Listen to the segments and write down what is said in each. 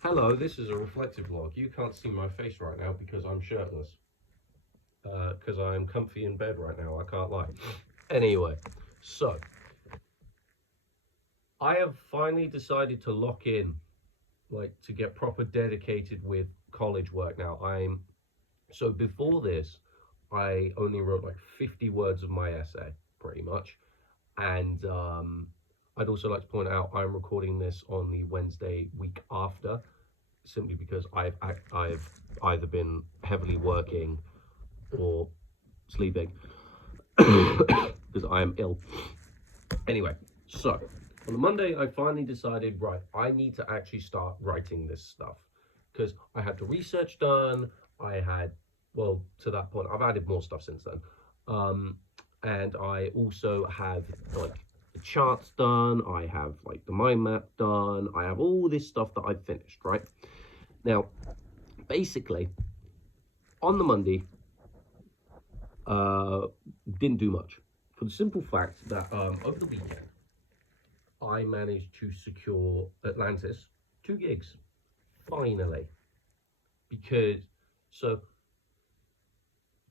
Hello, this is a reflective vlog. You can't see my face right now because I'm shirtless. Because I'm comfy in bed right now, I can't lie. Anyway, so I have finally decided to lock in, like to get proper dedicated with college work now. So before this, I only wrote like 50 words of my essay, pretty much. And I'd also like to point out I'm recording this on the Wednesday week after, simply because I've either been heavily working or sleeping because I am ill. Anyway, so on the Monday, I finally decided, right, I need to actually start writing this stuff because I had the research done. I had, well, to that point, I've added more stuff since then. Um, and I also have like the charts done. I have like the mind map done. I have all this stuff that I've finished, right? Now, basically, on the Monday, uh, didn't do much for the simple fact that over the weekend, I managed to secure Atlantis 2 gigs finally because so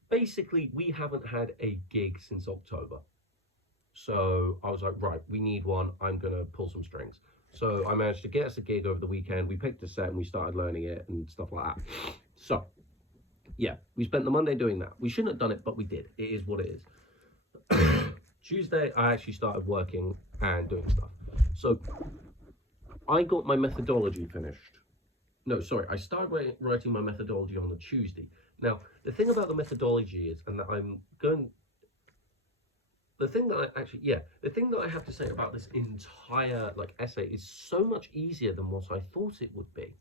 basically we haven't had a gig since October. So I was like, right, we need one. I'm gonna pull some strings. So I managed to get us a gig over the weekend. We picked a set and we started learning it and stuff like that. So yeah, we spent the Monday doing that. We shouldn't have done it, but we did. It is what it is. Tuesday, I actually started working and doing stuff. So I got my methodology finished. No, sorry, I started writing my methodology on the Tuesday. Now, the thing about the methodology is, and that I'm going, the thing that I actually, yeah, the thing that I have to say about this entire like essay is so much easier than what I thought it would be.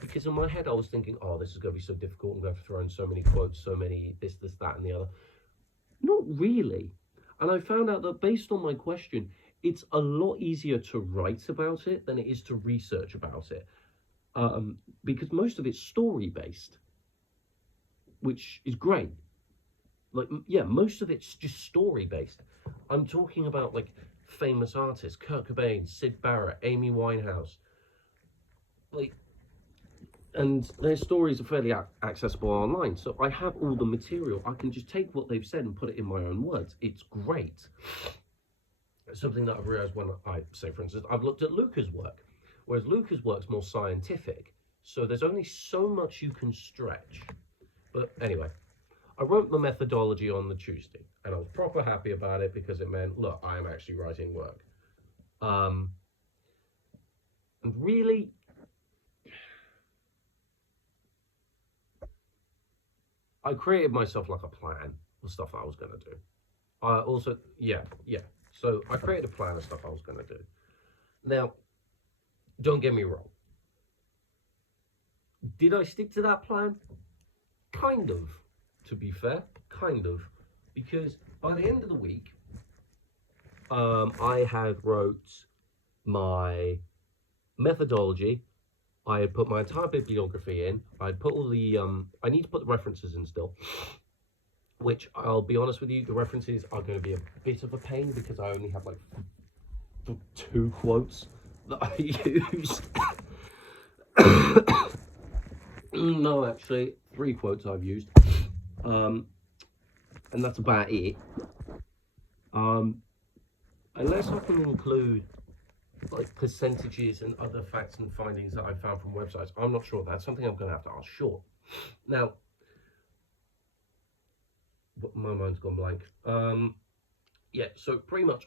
Because in my head, I was thinking, oh, this is going to be so difficult. I'm going to have to throw in so many quotes, so many this, that, and the other. Not really. And I found out that based on my question, it's a lot easier to write about it than it is to research about it. Because most of it's story based, which is great. Like, yeah, most of it's just story based. I'm talking about like famous artists: Kurt Cobain, Sid Barrett, Amy Winehouse. Like, and their stories are fairly accessible online. So I have all the material. I can just take what they've said and put it in my own words. It's great. Something that I've realized when I say, for instance, I've looked at Luca's work, whereas Luca's work's more scientific. So there's only so much you can stretch. But anyway, I wrote the methodology on the Tuesday, and I was proper happy about it because it meant, look, I am actually writing work. Um, and really, I created myself like a plan of stuff that I was going to do. I also, yeah. So I created a plan of stuff I was going to do. Now, don't get me wrong. Did I stick to that plan? Kind of, to be fair, kind of. Because by the end of the week, I had wrote my methodology. I had put my entire bibliography in. I'd put all the I need to put the references in still, which I'll be honest with you, the references are going to be a bit of a pain because I only have like 2 quotes that I used. No, actually, 3 quotes I've used, um, and that's about it. Um, unless I can include like percentages and other facts and findings that I found from websites, I'm not sure. That's something I'm going to have to ask Short. Now, my mind's gone blank. Yeah, so pretty much,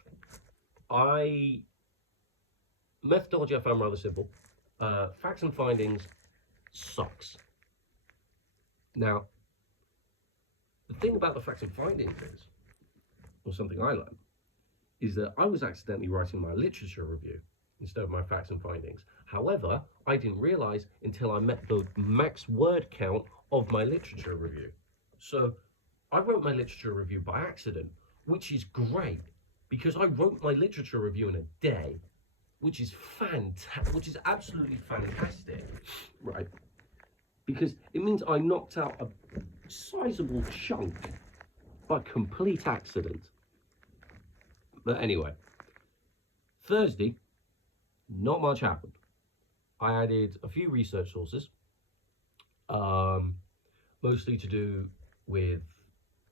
I methodology I found rather simple. Facts and findings sucks. Now, the thing about the facts and findings is, or something I learned, is that I was accidentally writing my literature review instead of my facts and findings. However, I didn't realize until I met the max word count of my literature review. So I wrote my literature review by accident, which is great because I wrote my literature review in a day, which is fantastic, which is absolutely fantastic, right? Because it means I knocked out a sizable chunk by complete accident. But anyway, Thursday, not much happened. I added a few research sources, mostly to do with,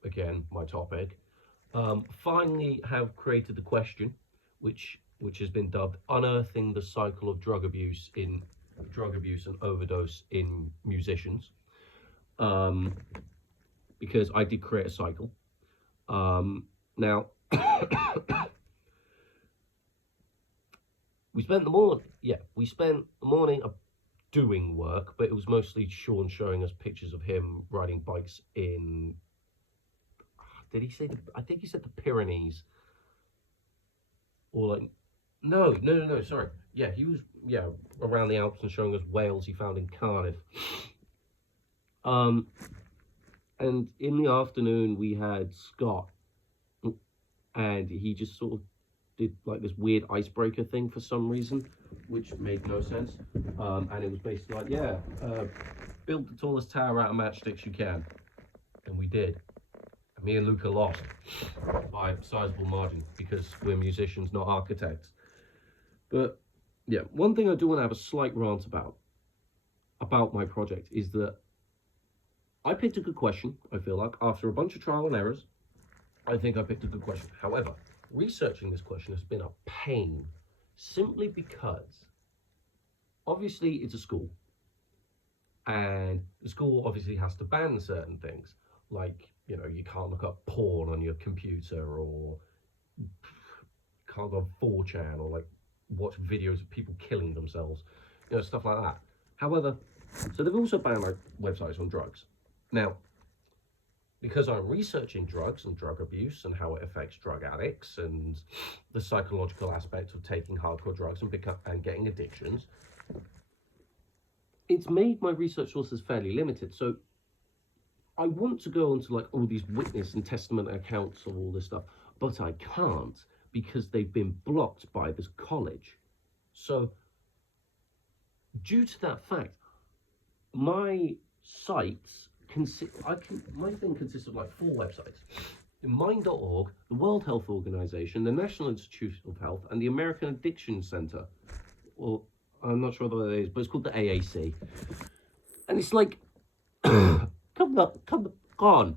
again, my topic. Finally, have created the question, which has been dubbed "Unearthing the Cycle of Drug Abuse and Overdose in Musicians," um, because I did create a cycle. Now, we spent the morning doing work, but it was mostly Sean showing us pictures of him riding bikes in. Did he say? I think he said the Pyrenees, or like, no. Sorry, yeah, he was around the Alps and showing us whales he found in Cardiff. Um, and in the afternoon we had Scott, and he just sort of did like this weird icebreaker thing for some reason, which made no sense. And it was basically like, build the tallest tower out of matchsticks you can, and we did. And me and Luca lost by a sizable margin because we're musicians, not architects. But yeah, one thing I do want to have a slight rant about my project is that I picked a good question. I feel like after a bunch of trial and errors, I think I picked a good question. However, researching this question has been a pain, simply because obviously it's a school, and the school obviously has to ban certain things, like, you can't look up porn on your computer, or can't go on 4chan, or like watch videos of people killing themselves, stuff like that. However, so they've also banned like websites on drugs. Now, because I'm researching drugs and drug abuse and how it affects drug addicts and the psychological aspect of taking hardcore drugs and getting addictions, it's made my research sources fairly limited. So I want to go onto like all these witness and testament accounts of all this stuff, but I can't because they've been blocked by this college. So due to that fact, my sites my thing consists of like 4 websites: Mind.org, the World Health Organization, the National Institute of Health, and the American Addiction Center. Or I'm not sure what it is, but it's called the AAC. And it's like, come on.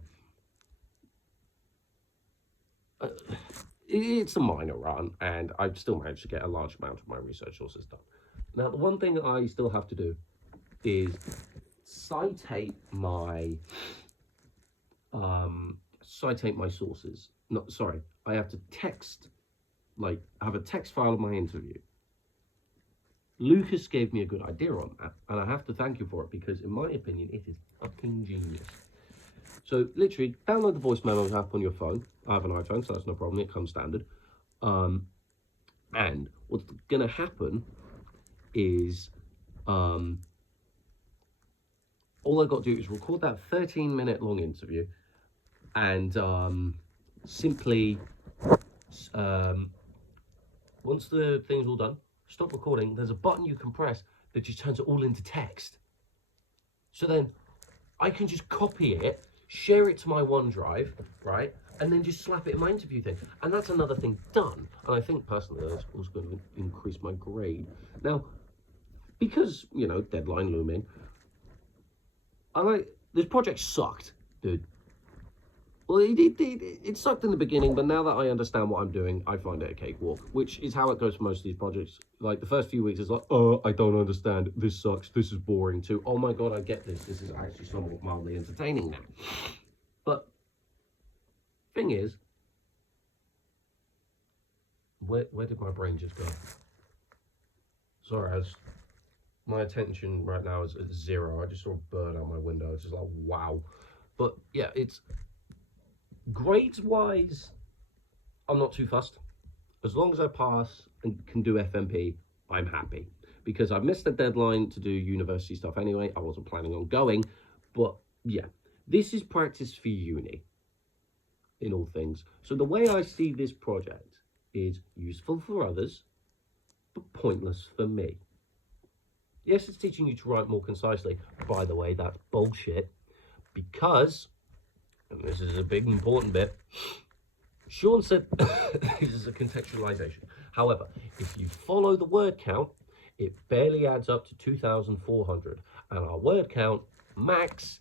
It's a minor run, and I've still managed to get a large amount of my research sources done. Now, the one thing that I still have to do is citate my sources. No, sorry, I have to have a text file of my interview. Lucas gave me a good idea on that, and I have to thank you for it, because in my opinion it is fucking genius. So literally download the voice memos app on your phone. I have an iPhone, so that's no problem, it comes standard. And what's gonna happen is all I got to do is record that 13-minute long interview, and simply, once the thing's all done, stop recording. There's a button you can press that just turns it all into text. So then I can just copy it, share it to my OneDrive, right? And then just slap it in my interview thing. And that's another thing done. And I think personally that's also going to increase my grade. Now, because, deadline looming, this project sucked, dude. Well, it sucked in the beginning, but now that I understand what I'm doing, I find it a cakewalk, which is how it goes for most of these projects. Like, the first few weeks is like, oh, I don't understand, this sucks, this is boring too. Oh my god, I get this is actually somewhat mildly entertaining now. But, thing is, where did my brain just go? Sorry, my attention right now is at 0. I just saw a bird out my window. It's just like, wow. But yeah, it's grades wise, I'm not too fussed. As long as I pass and can do FMP, I'm happy, because I've missed the deadline to do university stuff anyway. I wasn't planning on going, but yeah, this is practice for uni in all things. So the way I see this project is useful for others, but pointless for me. Yes, it's teaching you to write more concisely. By the way, that's bullshit, because, and this is a big important bit, Sean said this is a contextualization. However, if you follow the word count, it barely adds up to 2,400. And our word count, max,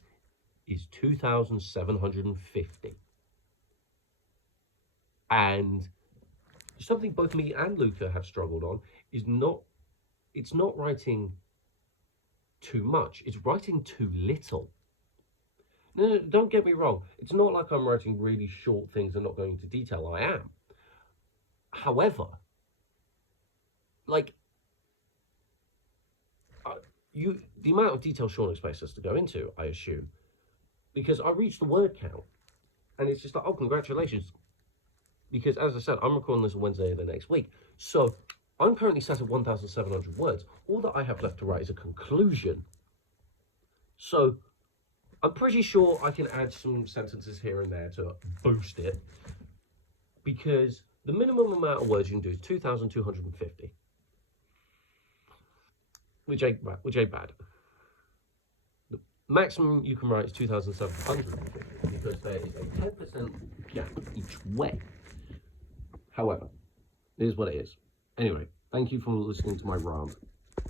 is 2,750. And something both me and Luca have struggled on is it's not writing too much, it's writing too little. No, don't get me wrong. It's not like I'm writing really short things and not going into detail. I am. However, like, the amount of detail Sean expects us to go into, I assume, because I reached the word count, and it's just like, oh, congratulations. Because as I said, I'm recording this on Wednesday of the next week, so I'm currently sat at 1,700 words. All that I have left to write is a conclusion. So I'm pretty sure I can add some sentences here and there to boost it, because the minimum amount of words you can do is 2,250, which ain't bad. The maximum you can write is 2,750, because there is a 10% gap each way. However, it is what it is. Anyway, thank you for listening to my rant.